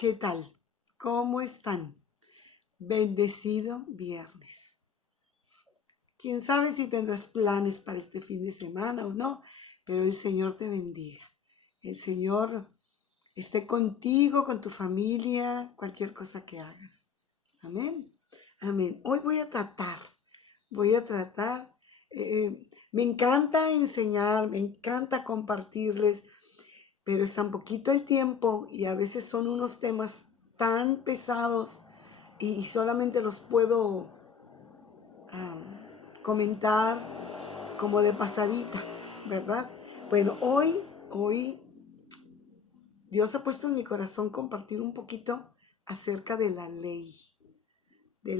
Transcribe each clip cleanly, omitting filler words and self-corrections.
¿Qué tal? ¿Cómo están? Bendecido viernes. Quién sabe si tendrás planes para este fin de semana o no, pero el Señor te bendiga. El Señor esté contigo, con tu familia, cualquier cosa que hagas. Amén. Amén. Hoy voy a tratar. Me encanta enseñar, me encanta compartirles, pero es tan poquito el tiempo y a veces son unos temas tan pesados y solamente los puedo comentar como de pasadita, ¿verdad? Bueno, hoy Dios ha puesto en mi corazón compartir un poquito acerca de la ley, de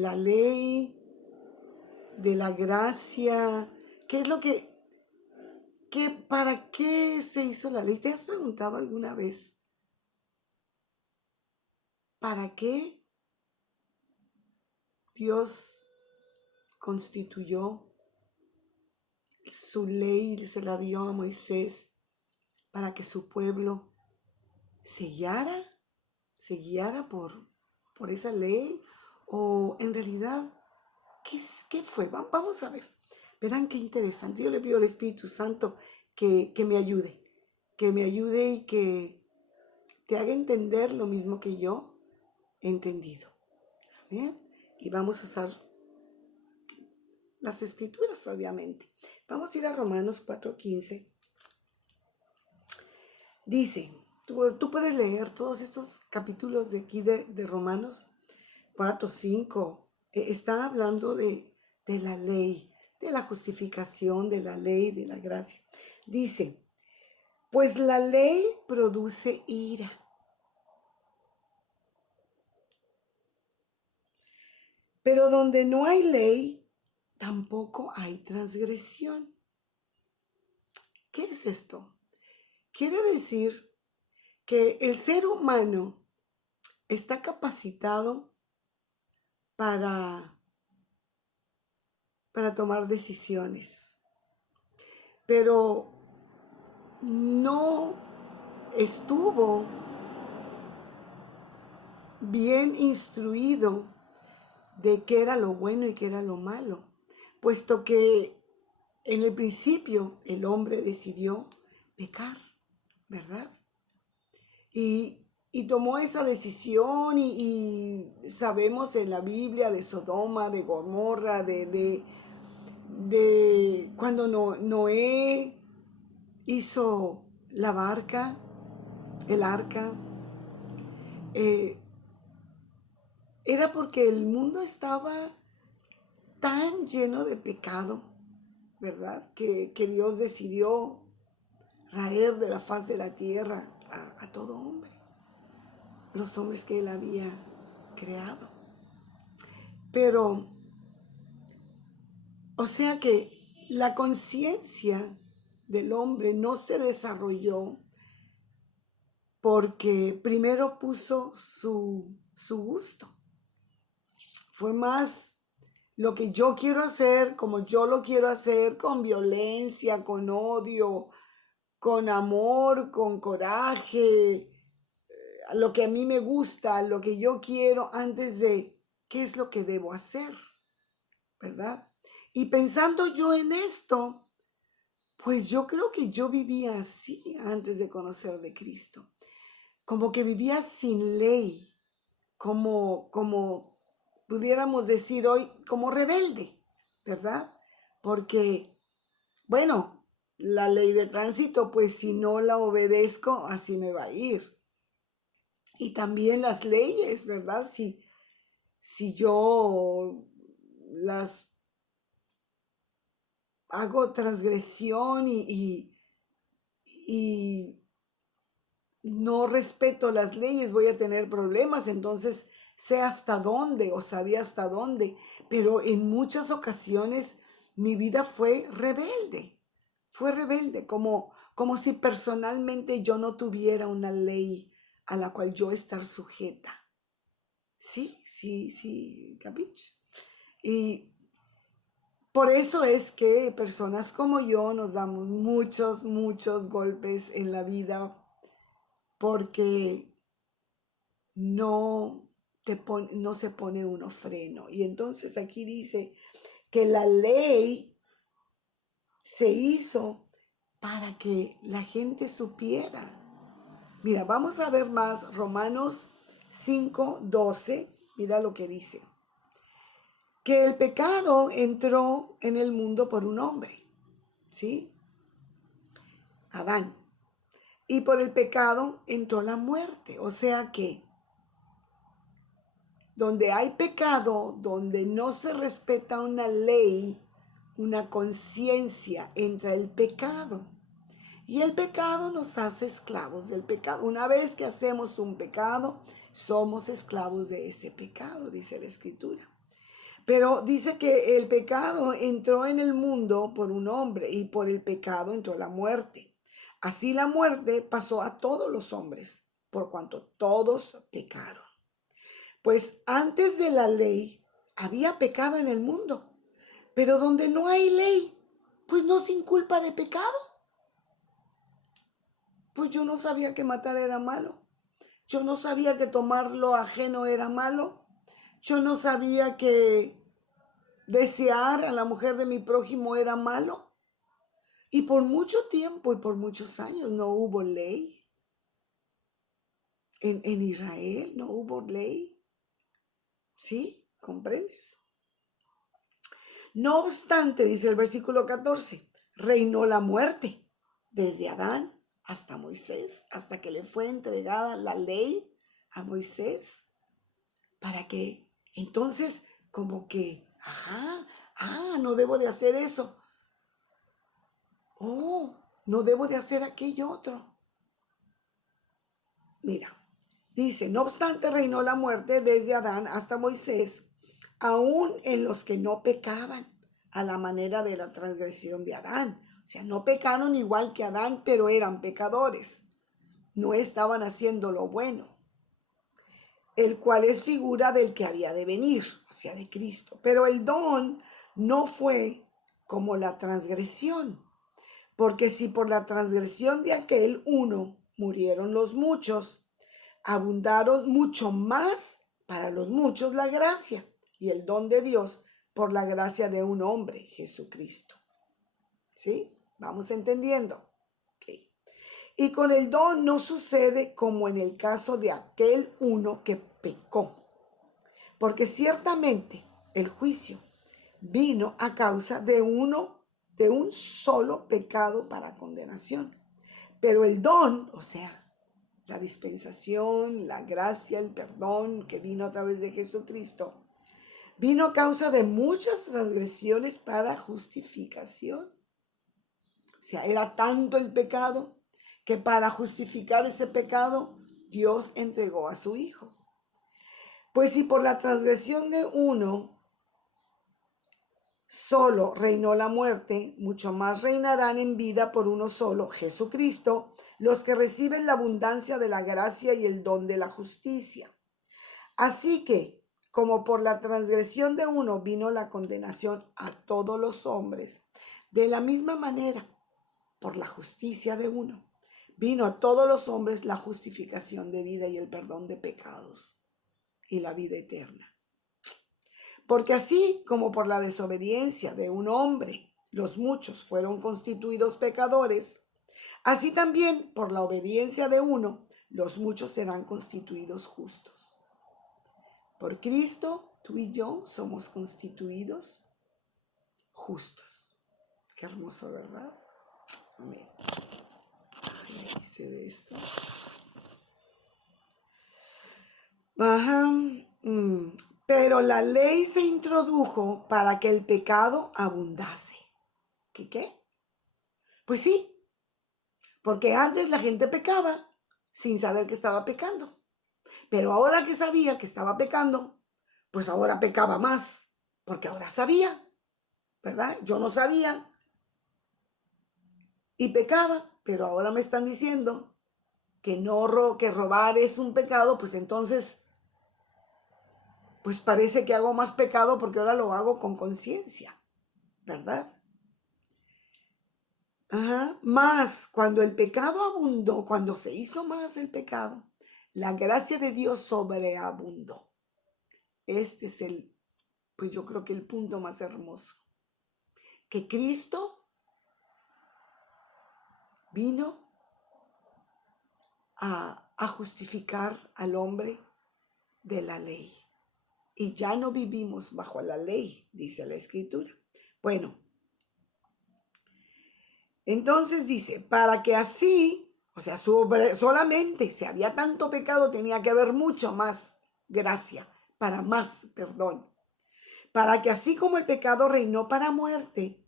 la gracia. ¿Qué es lo para qué se hizo la ley? ¿Te has preguntado alguna vez para qué Dios constituyó su ley? Se la dio a Moisés para que su pueblo se guiara por esa ley, o en realidad, ¿qué fue? Vamos a ver. Verán qué interesante. Yo le pido al Espíritu Santo que me ayude y que te haga entender lo mismo que yo he entendido. ¿Bien? Y vamos a usar las escrituras, obviamente. Vamos a ir a Romanos 4:15. Dice, tú puedes leer todos estos capítulos de aquí de Romanos 4, 5. Está hablando de la ley, de la justificación, de la ley, de la gracia. Dice, pues la ley produce ira. Pero donde no hay ley, tampoco hay transgresión. ¿Qué es esto? Quiere decir que el ser humano está capacitado para, para tomar decisiones, pero no estuvo bien instruido de qué era lo bueno y qué era lo malo, puesto que en el principio el hombre decidió pecar, ¿verdad? Y tomó esa decisión y sabemos en la Biblia de Sodoma, de Gomorra, de cuando Noé hizo la barca, el arca, eh, era porque el mundo estaba tan lleno de pecado, ¿verdad? Que Dios decidió raer de la faz de la tierra a todo hombre, los hombres que él había creado. Pero, o sea que la conciencia del hombre no se desarrolló porque primero puso su gusto. Fue más lo que yo quiero hacer, como yo lo quiero hacer, con violencia, con odio, con amor, con coraje, lo que a mí me gusta, lo que yo quiero, antes de qué es lo que debo hacer, ¿verdad? Y pensando yo en esto, pues yo creo que yo vivía así antes de conocer de Cristo, como que vivía sin ley, como pudiéramos decir hoy, como rebelde, ¿verdad? Porque, bueno, la ley de tránsito, pues si no la obedezco, así me va a ir. Y también las leyes, ¿verdad? Si yo las hago transgresión y no respeto las leyes, voy a tener problemas. Entonces sé hasta dónde o sabía hasta dónde, pero en muchas ocasiones mi vida fue rebelde, como si personalmente yo no tuviera una ley a la cual yo estar sujeta. Sí, sí, sí, capiche. Y por eso es que personas como yo nos damos muchos golpes en la vida, porque no, no se pone uno freno. Y entonces aquí dice que la ley se hizo para que la gente supiera. Mira, vamos a ver más Romanos 5:12. Mira lo que dice. Que el pecado entró en el mundo por un hombre, ¿sí? Adán. Y por el pecado entró la muerte. O sea que donde hay pecado, donde no se respeta una ley, una conciencia, entra el pecado. Y el pecado nos hace esclavos del pecado. Una vez que hacemos un pecado, somos esclavos de ese pecado, dice la Escritura. Pero dice que el pecado entró en el mundo por un hombre y por el pecado entró la muerte. Así la muerte pasó a todos los hombres, por cuanto todos pecaron. Pues antes de la ley había pecado en el mundo, pero donde no hay ley, pues no sin culpa de pecado. Pues yo no sabía que matar era malo. Yo no sabía que tomar lo ajeno era malo. Yo no sabía que desear a la mujer de mi prójimo era malo. Y por mucho tiempo y por muchos años no hubo ley. En Israel no hubo ley. ¿Sí? ¿Comprendes? No obstante, dice el versículo 14, reinó la muerte desde Adán hasta Moisés, hasta que le fue entregada la ley a Moisés, para que entonces como que, no debo de hacer eso. Oh, no debo de hacer aquello otro. Mira, dice, no obstante reinó la muerte desde Adán hasta Moisés, aún en los que no pecaban a la manera de la transgresión de Adán. O sea, no pecaron igual que Adán, pero eran pecadores. No estaban haciendo lo bueno, el cual es figura del que había de venir, o sea, de Cristo. Pero el don no fue como la transgresión, porque si por la transgresión de aquel uno murieron los muchos, abundaron mucho más para los muchos la gracia y el don de Dios por la gracia de un hombre, Jesucristo. ¿Sí? Vamos entendiendo. Okay. Y con el don no sucede como en el caso de aquel uno que pecó, porque ciertamente el juicio vino a causa de un solo pecado para condenación. Pero el don, o sea, la dispensación, la gracia, el perdón que vino a través de Jesucristo, vino a causa de muchas transgresiones para justificación. O sea, era tanto el pecado que para justificar ese pecado, Dios entregó a su Hijo. Pues si por la transgresión de uno solo reinó la muerte, mucho más reinarán en vida por uno solo, Jesucristo, los que reciben la abundancia de la gracia y el don de la justicia. Así que, como por la transgresión de uno vino la condenación a todos los hombres, de la misma manera, por la justicia de uno, vino a todos los hombres la justificación de vida y el perdón de pecados y la vida eterna. Porque así como por la desobediencia de un hombre los muchos fueron constituidos pecadores, así también por la obediencia de uno los muchos serán constituidos justos. Por Cristo, tú y yo somos constituidos justos. Qué hermoso, ¿verdad? Amén. Ay, ahí se ve esto. Pero la ley se introdujo para que el pecado abundase. ¿Qué? Pues sí, porque antes la gente pecaba sin saber que estaba pecando. Pero ahora que sabía que estaba pecando, pues ahora pecaba más, porque ahora sabía, ¿verdad? Yo no sabía y pecaba, pero ahora me están diciendo que que robar es un pecado, pues entonces pues parece que hago más pecado porque ahora lo hago con conciencia, ¿verdad? Más cuando el pecado abundó, cuando se hizo más el pecado, La gracia de Dios sobreabundó. Este es pues yo creo que el punto más hermoso. Que Cristo vino a justificar al hombre de la ley. Y ya no vivimos bajo la ley, dice la Escritura. Bueno, entonces dice, para que así, o sea, solamente si había tanto pecado, tenía que haber mucho más gracia, para más perdón. Para que así como el pecado reinó para muerte,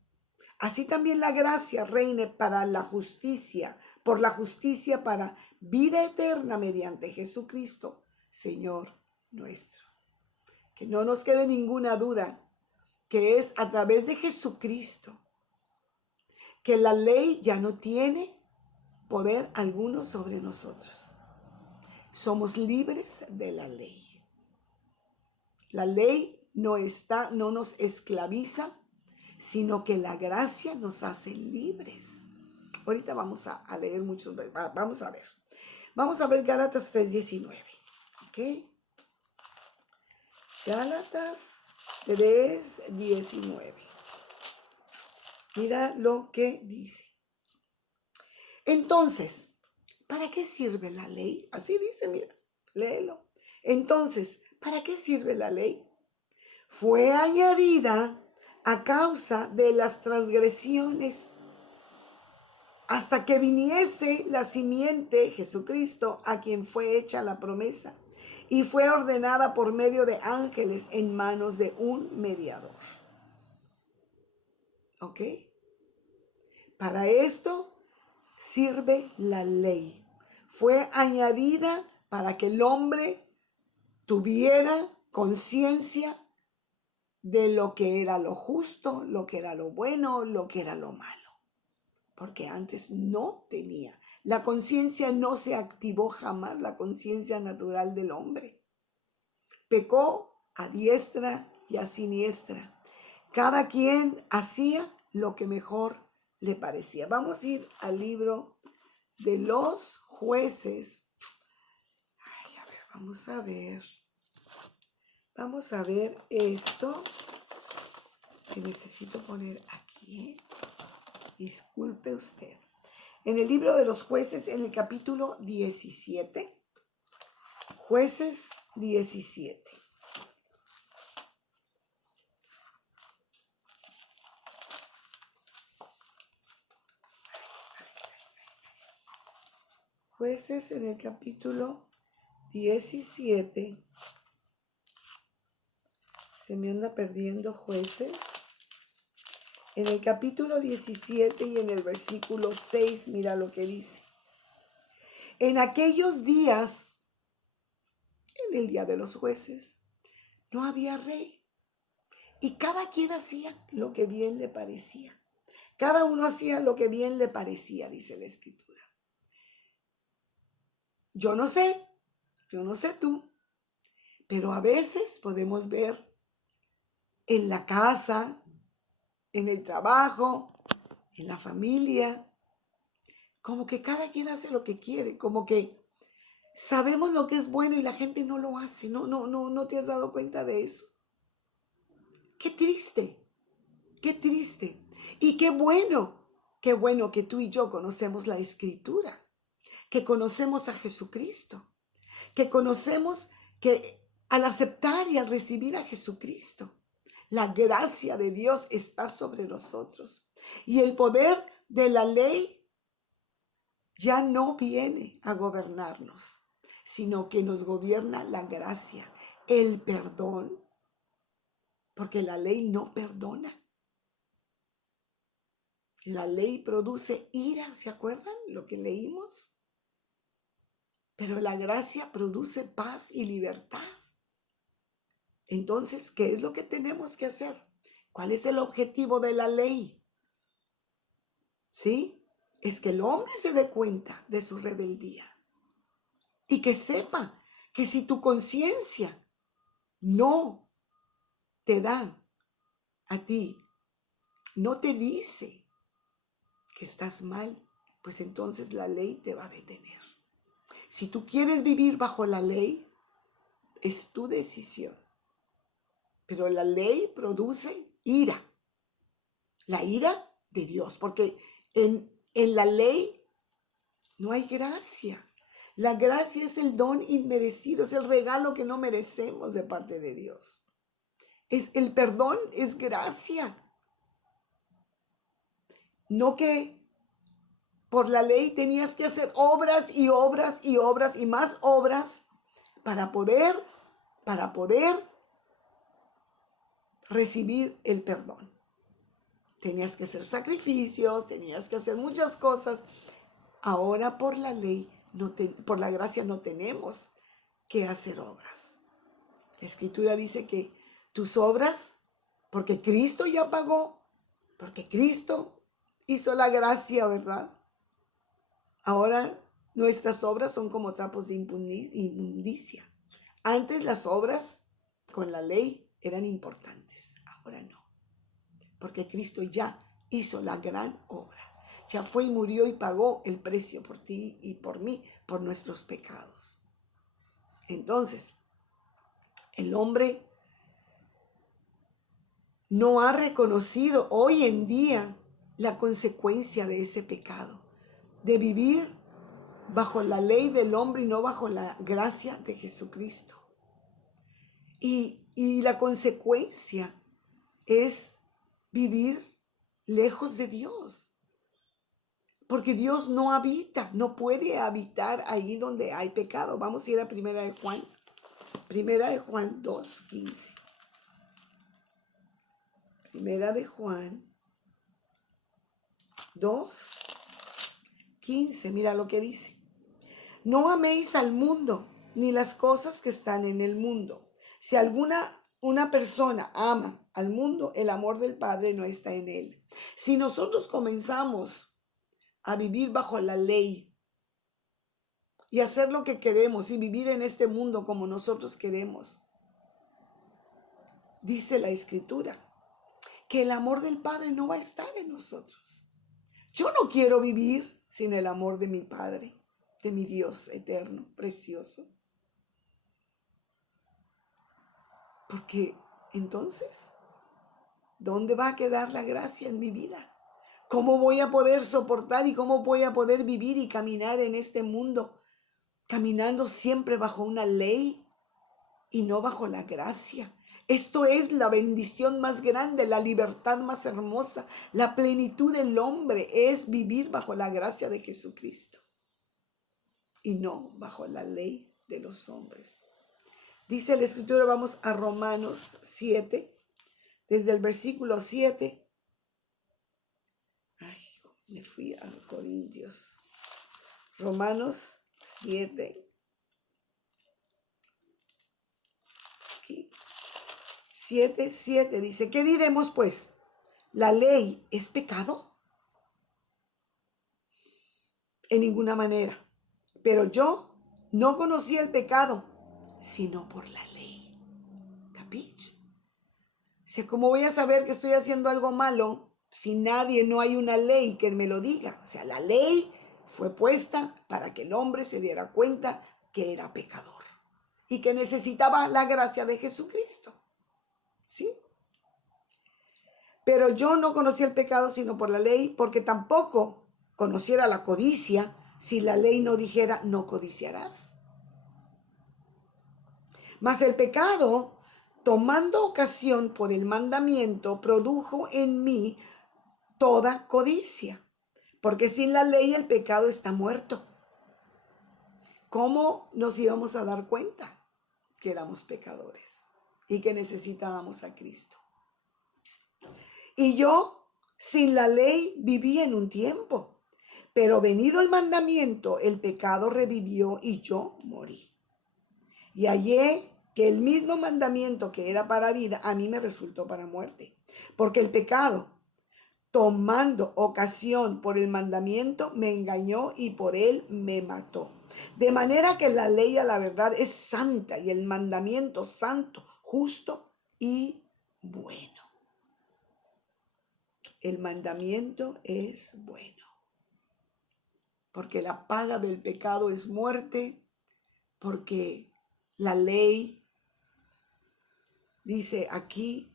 así también la gracia reine para la justicia, por la justicia para vida eterna mediante Jesucristo, Señor nuestro. Que no nos quede ninguna duda que es a través de Jesucristo que la ley ya no tiene poder alguno sobre nosotros. Somos libres de la ley. La ley no nos esclaviza, sino que la gracia nos hace libres. Ahorita vamos a leer muchos, vamos a ver. Vamos a ver Gálatas 3:19, ¿ok? Gálatas 3:19. Mira lo que dice. Entonces, ¿para qué sirve la ley? Así dice, mira, léelo. Entonces, ¿para qué sirve la ley? Fue añadida a causa de las transgresiones hasta que viniese la simiente, Jesucristo, a quien fue hecha la promesa, y fue ordenada por medio de ángeles en manos de un mediador. ¿Ok? Para esto sirve la ley. Fue añadida para que el hombre tuviera conciencia de lo que era lo justo, lo que era lo bueno, lo que era lo malo. Porque antes no tenía. La conciencia no se activó jamás, la conciencia natural del hombre. Pecó a diestra y a siniestra. Cada quien hacía lo que mejor le parecía. Vamos a ir al libro de los jueces. Ay, a ver, vamos a ver. Vamos a ver esto que necesito poner aquí. Disculpe usted. En el libro de los jueces, en el capítulo 17. Jueces 17. Jueces en el capítulo 17. Se me anda perdiendo Jueces. En el capítulo 17 y en el versículo 6, mira lo que dice. En aquellos días, en el día de los jueces, no había rey. Y cada quien hacía lo que bien le parecía. Cada uno hacía lo que bien le parecía, dice la Escritura. Yo no sé tú, pero a veces podemos ver en la casa, en el trabajo, en la familia, como que cada quien hace lo que quiere, como que sabemos lo que es bueno y la gente no lo hace. No te has dado cuenta de eso. Qué triste, qué triste. Y qué bueno que tú y yo conocemos la Escritura, que conocemos a Jesucristo, que conocemos que al aceptar y al recibir a Jesucristo, la gracia de Dios está sobre nosotros. Y el poder de la ley ya no viene a gobernarnos, sino que nos gobierna la gracia, el perdón, porque la ley no perdona. La ley produce ira, ¿se acuerdan lo que leímos? Pero la gracia produce paz y libertad. Entonces, ¿qué es lo que tenemos que hacer? ¿Cuál es el objetivo de la ley? ¿Sí? Es que el hombre se dé cuenta de su rebeldía y que sepa que si tu conciencia no te da a ti, no te dice que estás mal, pues entonces la ley te va a detener. Si tú quieres vivir bajo la ley, es tu decisión. Pero la ley produce ira, la ira de Dios, porque en la ley no hay gracia. La gracia es el don inmerecido, es el regalo que no merecemos de parte de Dios. El perdón es gracia. No que por la ley tenías que hacer obras y obras y obras y más obras para poder recibir el perdón. Tenías que hacer sacrificios, tenías que hacer muchas cosas. Ahora por la ley, por la gracia no tenemos que hacer obras. La Escritura dice que tus obras, porque Cristo ya pagó, porque Cristo hizo la gracia, ¿verdad? Ahora nuestras obras son como trapos de inmundicia. Antes las obras con la ley eran importantes, ahora no, porque Cristo ya hizo la gran obra. Ya fue y murió y pagó el precio por ti y por mí, por nuestros pecados. Entonces, el hombre no ha reconocido hoy en día la consecuencia de ese pecado, de vivir bajo la ley del hombre y no bajo la gracia de Jesucristo. Y la consecuencia es vivir lejos de Dios. Porque Dios no habita, no puede habitar ahí donde hay pecado. Vamos a ir a Primera de Juan 2:15. Primera de Juan 2:15. Mira lo que dice. No améis al mundo, ni las cosas que están en el mundo. Si una persona ama al mundo, el amor del Padre no está en él. Si nosotros comenzamos a vivir bajo la ley y hacer lo que queremos y vivir en este mundo como nosotros queremos, dice la Escritura que el amor del Padre no va a estar en nosotros. Yo no quiero vivir sin el amor de mi Padre, de mi Dios eterno, precioso. Porque entonces, ¿dónde va a quedar la gracia en mi vida? ¿Cómo voy a poder soportar y cómo voy a poder vivir y caminar en este mundo? Caminando siempre bajo una ley y no bajo la gracia. Esto es la bendición más grande, la libertad más hermosa, la plenitud del hombre es vivir bajo la gracia de Jesucristo y no bajo la ley de los hombres. Dice la Escritura, vamos a Romanos 7, desde el versículo 7. Ay, me fui a Corintios. Romanos 7. Aquí. 7:7 dice, ¿qué diremos pues? ¿La ley es pecado? En ninguna manera. Pero yo no conocí el pecado, sino por la ley. ¿Capiche? O sea, ¿cómo voy a saber que estoy haciendo algo malo si no hay una ley que me lo diga? O sea, la ley fue puesta para que el hombre se diera cuenta que era pecador y que necesitaba la gracia de Jesucristo. ¿Sí? Pero yo no conocí el pecado sino por la ley, porque tampoco conociera la codicia si la ley no dijera no codiciarás. Mas el pecado, tomando ocasión por el mandamiento, produjo en mí toda codicia, porque sin la ley el pecado está muerto. ¿Cómo nos íbamos a dar cuenta que éramos pecadores y que necesitábamos a Cristo? Y yo sin la ley viví en un tiempo, pero venido el mandamiento, el pecado revivió y yo morí. Y hallé que el mismo mandamiento que era para vida, a mí me resultó para muerte. Porque el pecado, tomando ocasión por el mandamiento, me engañó y por él me mató. De manera que la ley a la verdad es santa y el mandamiento santo, justo y bueno. El mandamiento es bueno. Porque la paga del pecado es muerte porque la ley dice aquí,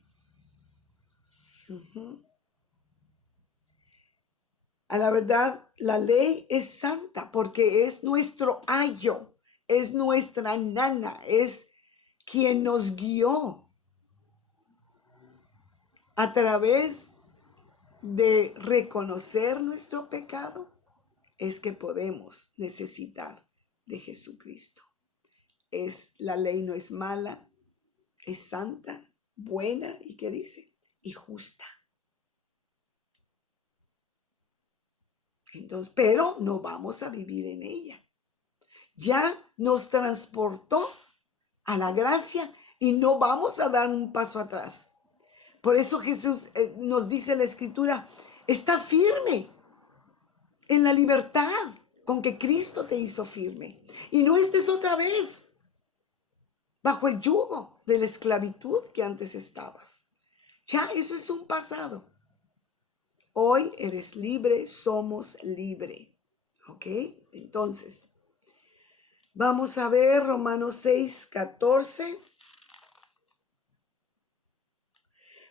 a la verdad, la ley es santa porque es nuestro ayo, es nuestra nana, es quien nos guió a través de reconocer nuestro pecado, es que podemos necesitar de Jesucristo. La ley no es mala, es santa, buena y ¿qué dice? Y justa. Entonces, pero no vamos a vivir en ella. Ya nos transportó a la gracia y no vamos a dar un paso atrás. Por eso Jesús nos dice en la Escritura, está firme en la libertad con que Cristo te hizo firme. Y no estés otra vez bajo el yugo de la esclavitud que antes estabas. Ya eso es un pasado. Hoy eres libre, somos libre. ¿Ok? Entonces, vamos a ver Romanos 6:14.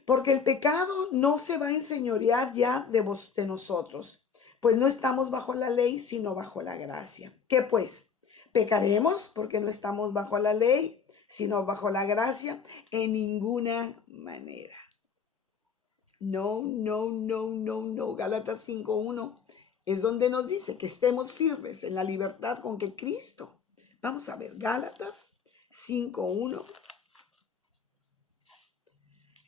Porque el pecado no se va a enseñorear ya de nosotros, pues no estamos bajo la ley, sino bajo la gracia. ¿Qué pues? ¿Pecaremos porque no estamos bajo la ley, sino bajo la gracia? En ninguna manera. No, no, no, no, no. Gálatas 5:1 es donde nos dice que estemos firmes en la libertad con que Cristo. Vamos a ver, Gálatas 5:1.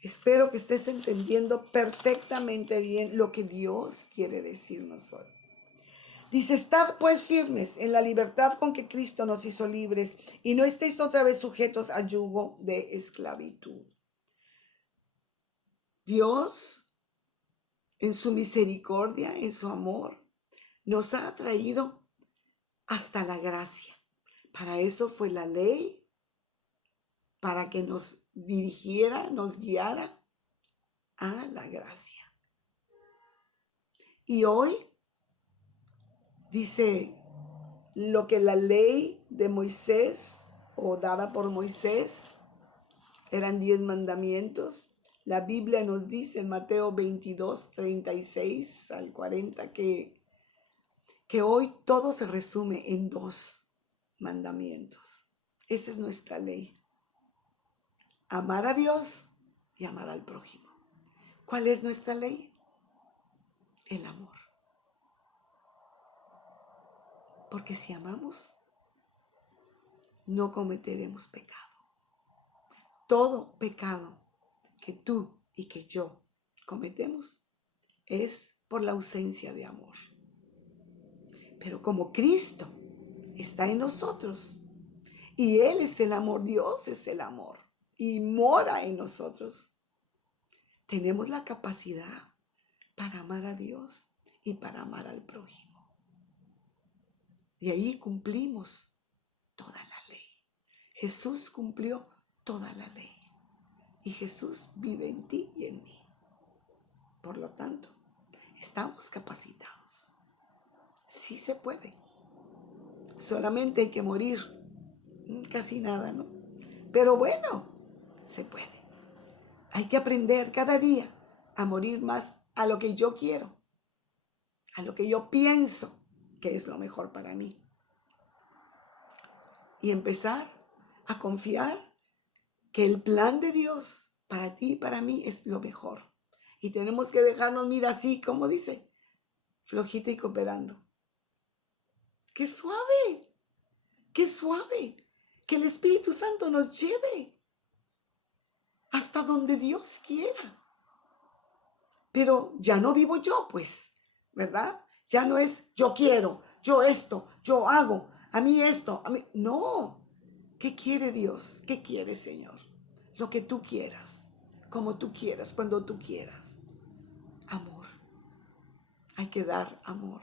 Espero que estés entendiendo perfectamente bien lo que Dios quiere decirnos hoy. Dice, estad pues firmes en la libertad con que Cristo nos hizo libres y no estéis otra vez sujetos al yugo de esclavitud. Dios, en su misericordia, en su amor, nos ha traído hasta la gracia. Para eso fue la ley, para que nos dirigiera, nos guiara a la gracia. Y hoy dice, lo que la ley de Moisés o dada por Moisés eran 10 mandamientos. La Biblia nos dice en Mateo 22:36 al 40 que hoy todo se resume en 2 mandamientos. Esa es nuestra ley. Amar a Dios y amar al prójimo. ¿Cuál es nuestra ley? El amor. Porque si amamos, no cometeremos pecado. Todo pecado que tú y que yo cometemos es por la ausencia de amor. Pero como Cristo está en nosotros y Él es el amor, Dios es el amor y mora en nosotros, tenemos la capacidad para amar a Dios y para amar al prójimo. Y ahí cumplimos toda la ley. Jesús cumplió toda la ley. Y Jesús vive en ti y en mí. Por lo tanto, estamos capacitados. Sí se puede. Solamente hay que morir. Casi nada, ¿no? Pero bueno, se puede. Hay que aprender cada día a morir más a lo que yo quiero, a lo que yo pienso que es lo mejor para mí. Y empezar a confiar que el plan de Dios para ti y para mí es lo mejor. Y tenemos que dejarnos mirar así, como dice, flojita y cooperando. ¡Qué suave! ¡Qué suave! Que el Espíritu Santo nos lleve hasta donde Dios quiera. Pero ya no vivo yo, pues, ¿verdad? Ya no es yo quiero, yo esto, yo hago, a mí esto, a mí... No. ¿Qué quiere Dios? ¿Qué quiere, Señor? Lo que tú quieras, como tú quieras, cuando tú quieras. Amor. Hay que dar amor.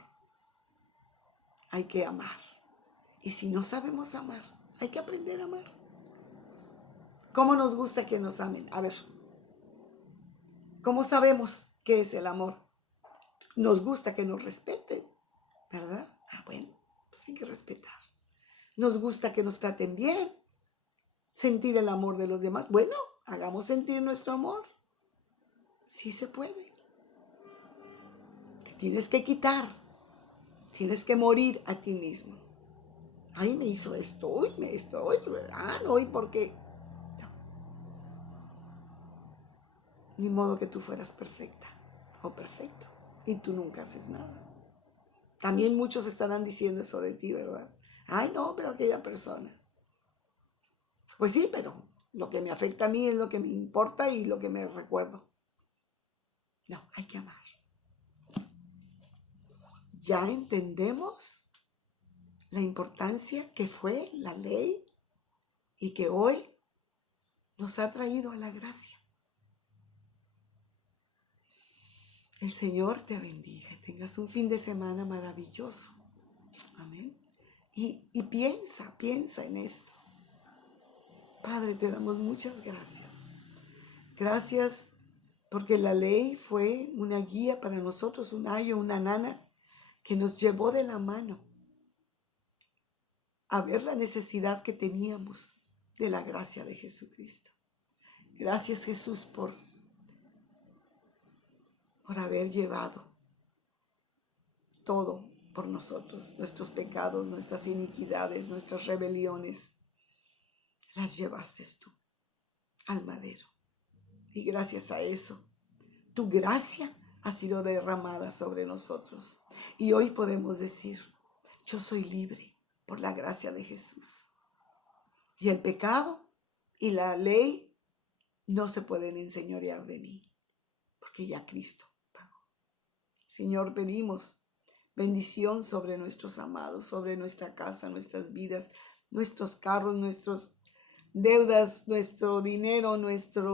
Hay que amar. Y si no sabemos amar, hay que aprender a amar. ¿Cómo nos gusta que nos amen? A ver, ¿cómo sabemos qué es el amor? Nos gusta que nos respeten, ¿verdad? Ah, bueno, pues hay que respetar. Nos gusta que nos traten bien, sentir el amor de los demás. Bueno, hagamos sentir nuestro amor. Sí se puede. Te tienes que quitar. Tienes que morir a ti mismo. Ay, me hizo esto, uy, no, ¿y por qué? No. Ni modo que tú fueras perfecta o perfecto. Y tú nunca haces nada. También muchos estarán diciendo eso de ti, ¿verdad? Ay, no, pero aquella persona. Pues sí, pero lo que me afecta a mí es lo que me importa y lo que me recuerdo. No, hay que amar. Ya entendemos la importancia que fue la ley y que hoy nos ha traído a la gracia. El Señor te bendiga. Tengas un fin de semana maravilloso. Amén. Y piensa en esto. Padre, te damos muchas gracias. Gracias porque la ley fue una guía para nosotros, un ayo, una nana que nos llevó de la mano a ver la necesidad que teníamos de la gracia de Jesucristo. Gracias, Jesús, por haber llevado todo por nosotros, nuestros pecados, nuestras iniquidades, nuestras rebeliones. Las llevaste tú al madero. Y gracias a eso, tu gracia ha sido derramada sobre nosotros. Y hoy podemos decir, yo soy libre por la gracia de Jesús. Y el pecado y la ley no se pueden enseñorear de mí, porque ya Cristo pagó. Señor, pedimos bendición sobre nuestros amados, sobre nuestra casa, nuestras vidas, nuestros carros, nuestras deudas, nuestro dinero, nuestra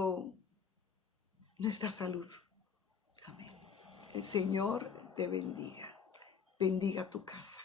salud. Amén. El Señor te bendiga. Bendiga tu casa.